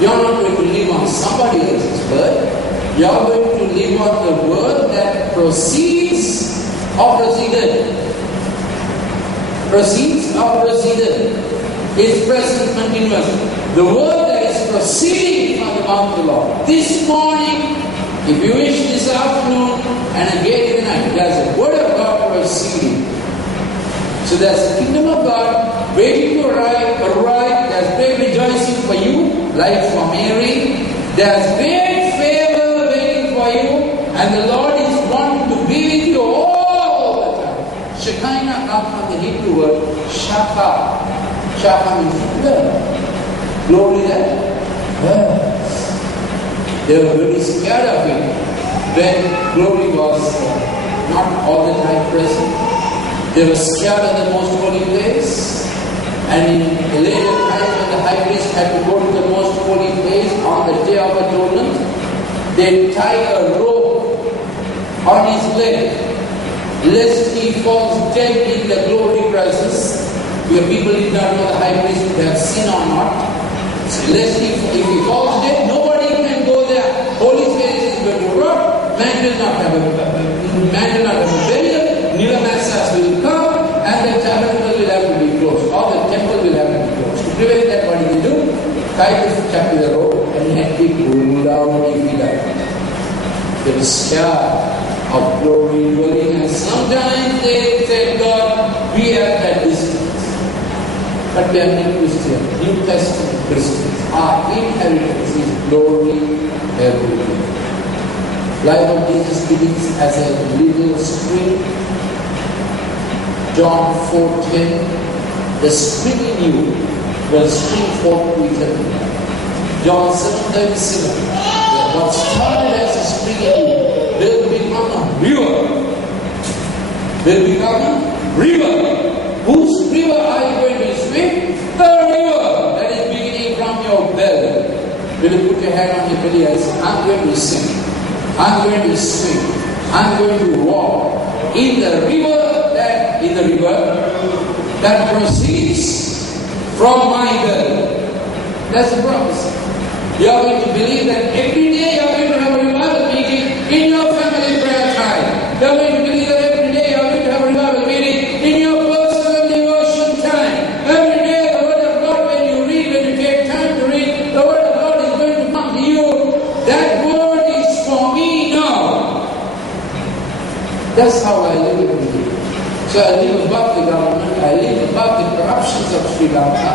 You're not going to live on somebody else's word. You're going to live on the word that proceeds or proceeded. Proceeds or proceeded. Is present continuous. The word that is proceeding from the mouth of the Lord. This morning, if you wish, this afternoon, and again in the night, there's a word of God proceeding. So there's the kingdom of God waiting to arrive. There's great rejoicing for you, like for Mary. There's great favor waiting for you, and the Lord is wanting to be with you all the time. Shekinah comes from the Hebrew word Shaka. Shaka means love. Glory there. Yes. They were very scared of it when glory was not all the time present. They were scared of the most holy place. And in a later time when the high priest had to go to the most holy place on the day of atonement, they tie a rope on his leg, lest he falls dead in the glory presence. Your people did not know the high priest would have sin or not. So lest if he falls dead, nobody can go there. Holy Spirit is going to rot. Man will not have a burial. Nilamassas will come, and the tabernacle will have to be closed, or the temple will have to be closed. To prevent that, what did he do? Titus chapter the rope, and he had people pulled out if he died. They were scared of glory dwelling, and sometimes they said, God, we are at distance. But we are not Christian, New Testament Christians. Our inheritance is glory everywhere. Life of Jesus begins as a little spring. John 4:10, the spring in you will spring forth eternally. John 7:37, what started as a spring in you will become a river. Will become a river. Whose river are you going to swim? The river that is beginning from your belly. Will you put your hand on your belly and say, I'm going to sing. I'm going to swim. I'm going to walk in the river that proceeds from my belly. That's the prophecy. You are going to believe that every day you are going to have a revival meeting in your family prayer time. You are going to believe that every day you are going to have a revival meeting in your personal devotion time. Every day the word of God, when you take time to read, the word of God is going to come to you. That word is for me now. That's how I live every day. So I live above the government, I live above the corruptions of Sri Lanka,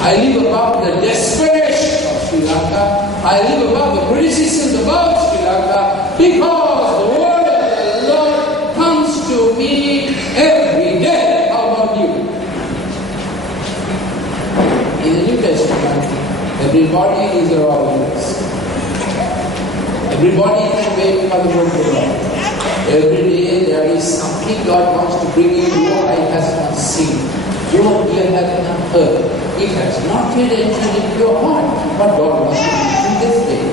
I live above the desperation of Sri Lanka, I live above the criticisms about Sri Lanka, because the word of the Lord comes to me every day. How about you? In the New Testament, everybody is a organist. Everybody can wait for the word of the Lord. Every day there is something God wants to bring in your eye has not seen, your ear has not heard, it has not yet entered into your heart, but God wants to bring in this day.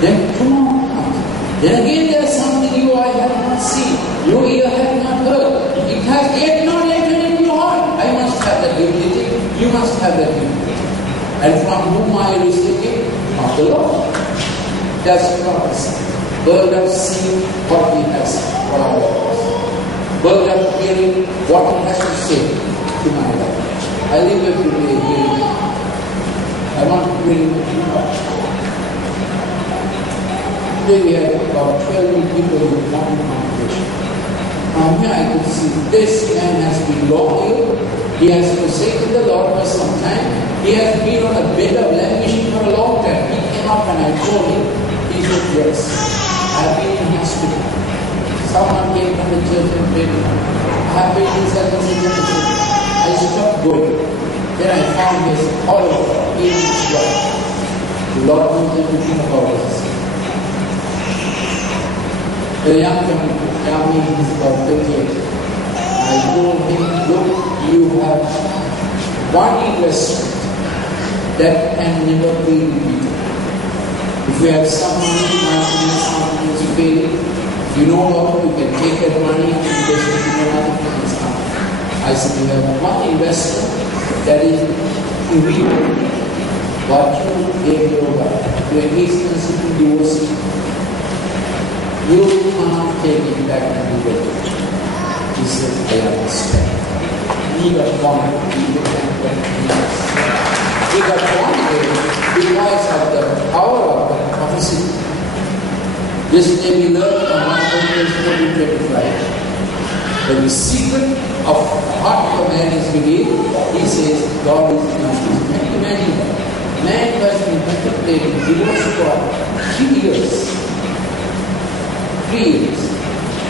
Then tomorrow comes. Then again there is something your eye has not seen, your ear has not heard, it has yet not entered into your heart. I must have that ability, you must have that ability. And from whom I receive it? From the Lord. That's prophecy. Bird of seeing what he has for our lives. Bird of hearing what he has to say to my life. I live every day hearing. I want to bring it to you. Today we had about 12 people in the congregation. Now here I could see this man has been loyal. He has forsaken the Lord for some time. He has been on a bed of languishing for a long time. He came up and I told him, he said, yes. I've been in hospital. Someone came from the church and prayed. I have been in circumcision. I stopped going. Then I found this horrible in his life. The Lord knows everything about us. The young man is about 28. I told him, look, you have one investment that can never be repeated. If you have some money is failing, you know how you can take that money and invest it in another place. I said, you have one investment that is irreparable. what you gave your life to a Eastern divorcee, you cannot take it back and give it. He said, I understand. He got born He got born because of the power of the prophecy. Yesterday we learned from 1 Corinthians 14:25. When the secret of heart of a man is revealed, he says, God is in us. Can you imagine that? Man who has been contemplating divorce for 3 years. 3 years.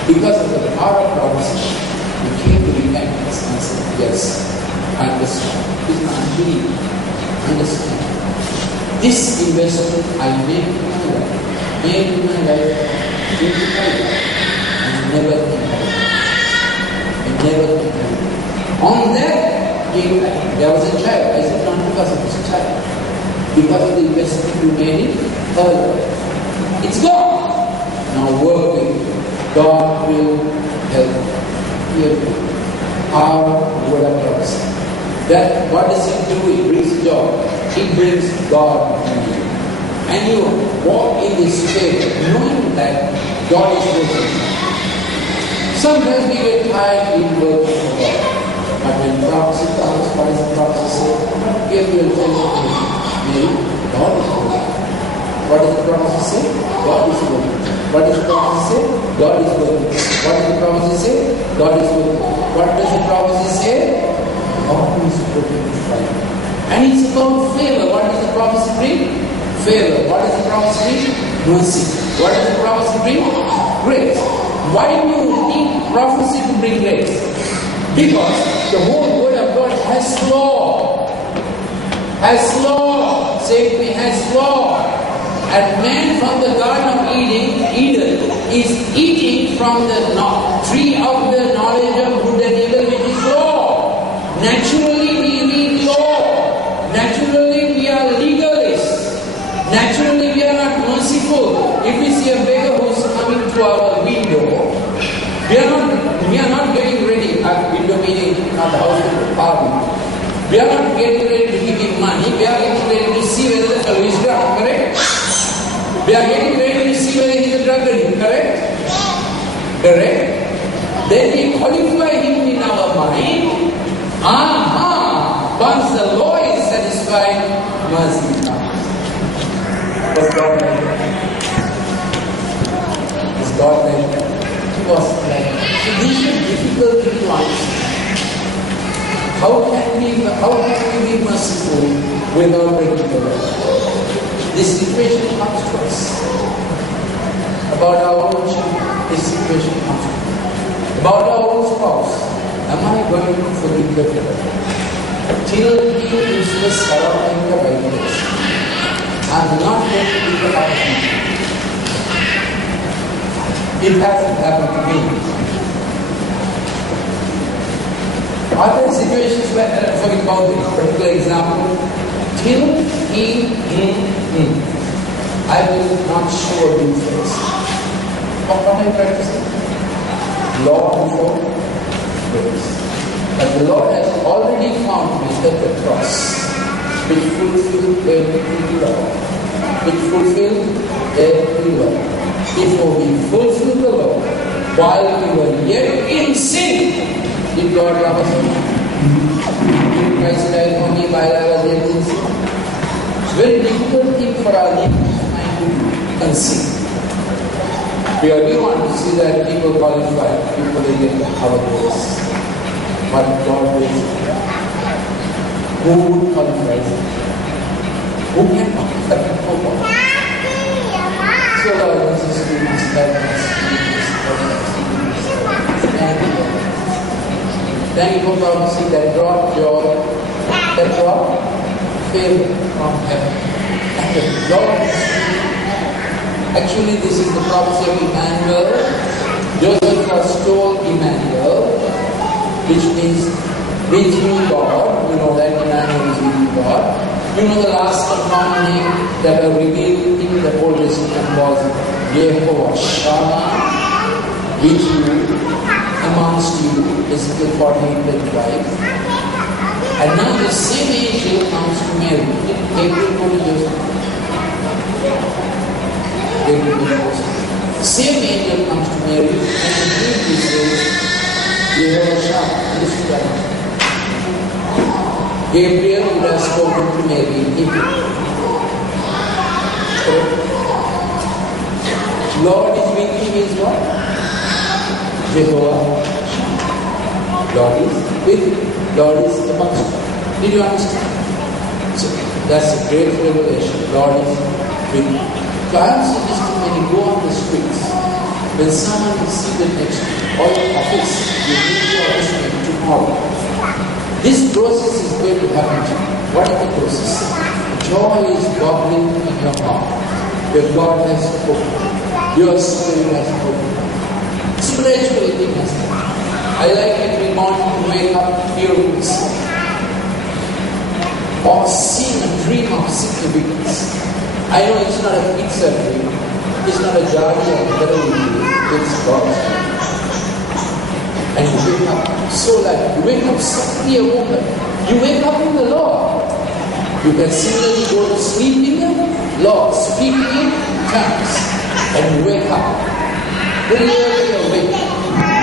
Because of the power of prophecy, he came to repentance and said, yes, I understand. It's not unbelief. Understand. This investment I made in my life, into my life, and never think of it. On that, there was a child. I said, not because of this child. Because of the investment you made in her life. It's gone. Now work with it. God will help you. Our word of prophecy. That what does it do? It brings joy. It brings God to you. And you walk in this faith, knowing that God is working. Sometimes we get tired in working for God. But when prophecy comes, what does the prophecy say? Give your attention to me. God is working. What does the prophecy say? God is working. What does the prophecy say? God is working. What does the prophecy say? God is working. What does the prophecy say? God is working for you. And it's about favor. What does the prophecy bring? Favor. What does the prophecy bring? Mercy. What does the prophecy bring? Grace. Why do you need prophecy to bring grace? Because the whole word of God has law. Has law. Say it with me, has law. And man from the Garden of Eden is eating from the tree of the knowledge of good and evil, which is law. Naturally we read law. Naturally we are legalists. Naturally we are not merciful. If we see a beggar who is coming to our window, we are not getting ready. At window meaning not the house of the party. We are not getting ready to give him money. We are getting ready to see whether the fellow is drunk, correct? We are getting ready to see whether he is a drug addict, correct? Correct? Then we qualify him in our mind. Once the law is satisfied, mercy comes. Was God like that? Was God like that? He was like that. So these are difficult to understand. How can we be merciful without breaking the law? This situation comes to us. About our own children, this situation comes to us. About our own spouse, am I going to forgive the fellow? Till he is just surrounding the Bible, I'm not going to be the option. It hasn't happened to me. Are there situations where, forget about this particular example, till he, I will not show you first. What am I practicing? Law before grace. But the Lord has already found me at the cross, which fulfilled every law. Which fulfilled every law. Before we fulfilled the law, while we were yet in sin, did God love us? Christ died for me while I was yet in sin. It's a very difficult thing for our mind to conceive. We only want to see that people qualify, people they get our grace. But God will. Who would qualify? Who can qualify for God? So Lord, this is to help us. Thank you for prophecy that brought joy, that brought favor from heaven. And the Lord, actually this is the prophecy of Emmanuel. Joseph was told Emmanuel, which means reaching God. You know that Emmanuel is reaching God. You know the last common name that were revealed in the Old Testament was Jehovah Shammah, which you amongst you, Ezekiel 48:25. And now the same angel comes to Mary. Gabriel go to Joseph. Gabriel go to Joseph. Same angel comes to Mary and he says, Yehoshua, listen to that. Gabriel would have spoken to Mary in Hebrew. Lord is with you is what? Jehovah. Lord is with you. Lord is amongst you. Did you understand? So that's a great revelation. Lord is with you. So I am suggesting when you go on the streets, when someone is seated next to you, or your office, you meet your husband tomorrow. This process is going to happen to you. What is the process? Joy is bubbling in your heart. Your God has spoken. Your spirit has spoken. Spiritual thing has spoken. I like every morning to wake up hearing this. Or seeing a dream of significance. I know it's not a pizza dream. It's not a jolly or literary dream. It's God's dream. And you wake up so like you wake up suddenly a moment. You wake up in the Lord. You can similarly go to sleep in the Lord, speaking in tongues, and you wake up. Very early awake,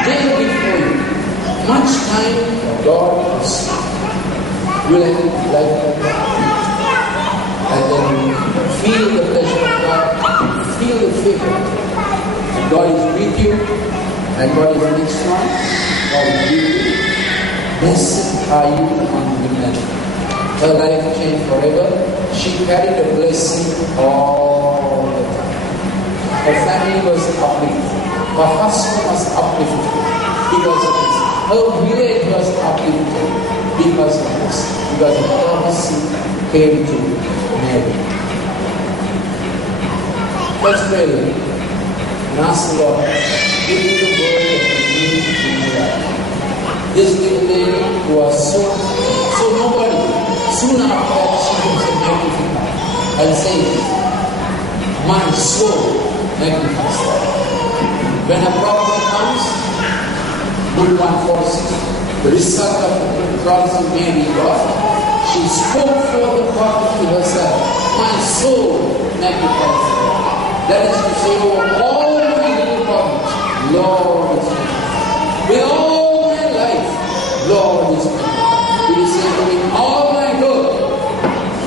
day before you. Much time for God to sleep. You will have like that. And then you feel the pleasure of God, feel the favor. And God is with you, and God is next one. God is with you. Blessed are you among women. Her life changed forever. She carried a blessing all the time. Her family was uplifted. Her husband was uplifted because of this. Her village was uplifted because of this. Because the prophecy came to Mary. Let's pray and ask the Lord, give me the word that you need in my life. This little lady who was so nobody. Soon after that, she gives a magnificat and says, my soul magnifies God. When a prophecy comes, Luke 1:46, the result of the prophecy Mary got, she spoke for the prophet to herself, my soul magnifies God. That is to say, over all my little problems, Lord is magnified. With all my life, Lord is magnified. It is said, with all my good,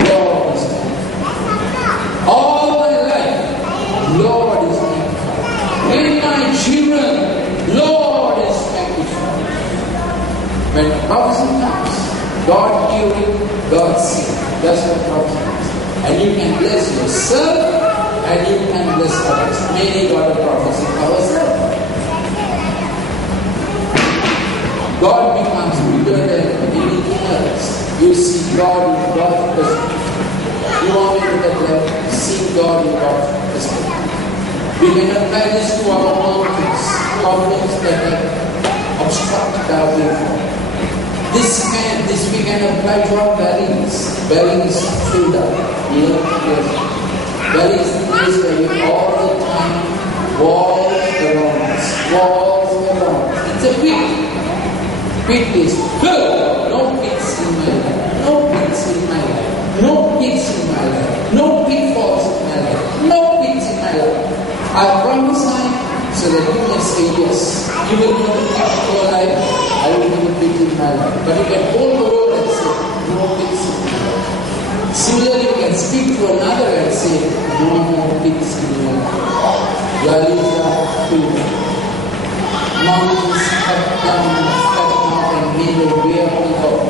Lord is magnified. All my life, Lord is magnified. In my children, Lord is magnified. When prophecy comes, God hearing, God seeing. That's what prophecy is. And you can bless yourself and you can bless others. Many got a prophecy ourselves. God becomes bigger than anything else. You see God in God's perspective. You want me to get left, see God in God's perspective. We can apply this to our mountains, problems that obstruct our way forward. This we can apply to our valleys. Valleys filled up. Yes. Valley is the place where we all the time walls around us. Walls around us. It's a pit. Pit is full. No pits in my life. No pits in my life. No pits in my life. No pitfalls in my life. No pits in my life. I prophesy so that you can say yes. You will not have your life. I will have a pit in my life. But you can hold the road and say, no pits in my life. Similarly, you can speak to another and say, no more pits in your life. Valleys are filled. Mountains cut down and make a way of the Lord.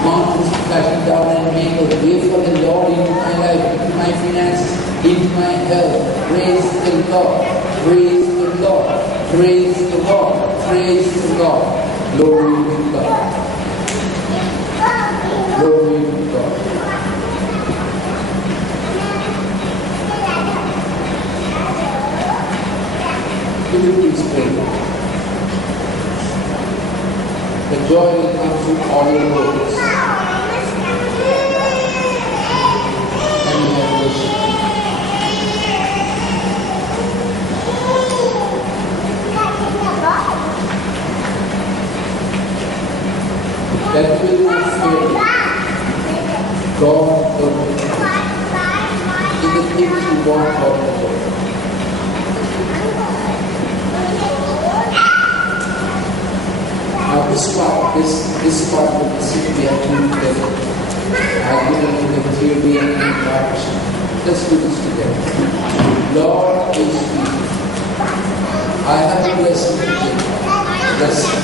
Mountains cut down and make a way for the Lord into my life, into my finances, into my health. Praise the Lord. Praise the Lord. Praise the Lord. Praise the Lord. Glory to God. Glory to God. Will you please pray? The joy will come through all your roads. And you have worship. That will not fail. God will in the things you want God to do. Now this part of the message we have to do together. I give you the theory and direction. Let's do this together. Lord is me. I have a blessing today. Blessing.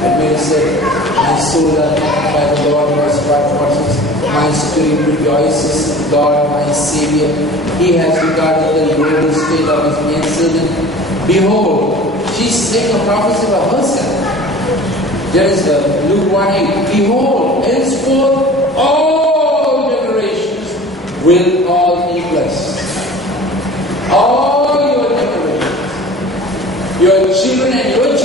And may say, my soul that by the Lord was forces. My spirit rejoices in God, my Savior. He has regarded the lowly state of his maidservant. Behold, she's saying a prophecy about herself. There is Luke 1:8. Behold, henceforth all